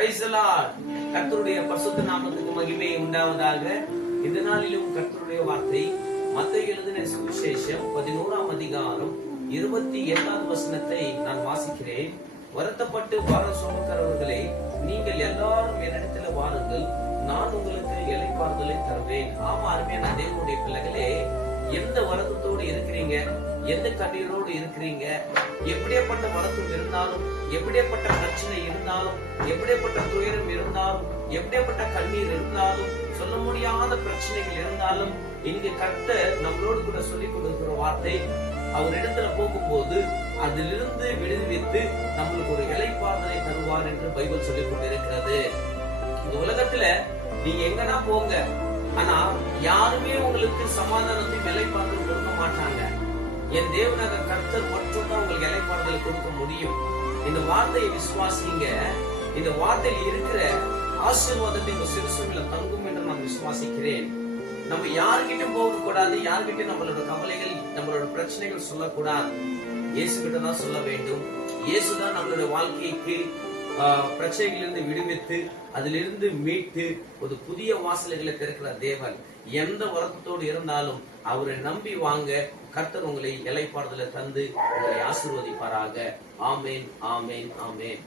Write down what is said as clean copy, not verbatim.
Praise the Lord. கர்த்தருடைய பரிசுத்த நாமத்துக்கு மகிமை உண்டாவதாக. இந்த நாளிலும் கர்த்தருடைய வார்த்தை மத்தேயு எழுதின சுவிசேஷம் 11ஆம் அதிகாரம் 28வது வசனத்தை நான் வாசிக்கிறேன். வருத்தப்பட்டு பாரம் சுமக்கிறவர்களே, நீங்கள் எல்லாரும் என்னிடத்தில் வாருங்கள், நான் உங்களுக்கு இளைப்பாறுதலை தருவேன். ஆமா, அருமையான தேவனுடைய பிள்ளைகளே, எந்த வருத்தத்தோடு இருக்கிறீங்க, எந்த கண்ணீரோடு இருக்கிறீங்க, எப்படியாப்பட்ட வருத்தம் இருந்தாலும், எப்படியாப்பட்ட பிரச்சனை இருந்தாலும், எப்படியாப்பட்ட துயரம் இருந்தாலும், எப்படியாப்பட்ட கண்ணீர் இருந்தாலும், சொல்ல முடியாத பிரச்சனைகள் இருந்தாலும், இங்க கர்த்தர் நம்மளோடு கூட சொல்லிக் கொடுக்கிற வார்த்தை, அவர் இடத்துல போகும்போது அதிலிருந்து விடுவித்து நம்மளுக்கு ஒரு இளைப்பாறுதலை தருவார் என்று பைபிள் சொல்லிக் கொண்டிருக்கிறது. இந்த உலகத்துல நீங்க எங்கன்னா போங்க, ஆனா யாருமே உங்களுக்கு சமாதானத்தை இளைப்பாறுதல் கொடுக்க மாட்டாங்க. என் தேவனாக கர்த்தர் மட்டும்தான் உங்களுக்கு இளைப்பாறுதல் கொடுக்க முடியும். இந்த வார்த்தையை விசுவாசிங்க. இந்த வார்த்தையில் இருக்கிற ஆசீர்வாதத்தை உங்க சிறுசுல தங்கும் என்று நான் விசுவாசிக்கிறேன். நம்ம யாருக்கிட்ட போக கூடாது, யாருக்கிட்ட நம்மளோட கவலைகள், நம்மளோட பிரச்சனைகள் சொல்லக்கூடாது. இயேசு கிட்ட தான் சொல்ல வேண்டும். இயேசுதான் நம்மளோட வாழ்க்கைக்கு பிரச்சனைகளிலிருந்து விடுவித்து அதிலிருந்து மீட்டு ஒரு புதிய வாசல்களை திறக்கிற தேவன். எந்த வருத்தத்தோடு இருந்தாலும் அவரை நம்பி வாங்க. கர்த்தர் உங்களை இளைப்பாறுதலை தந்து உங்களை ஆசீர்வதிப்பாராக. ஆமேன், ஆமேன், ஆமேன்.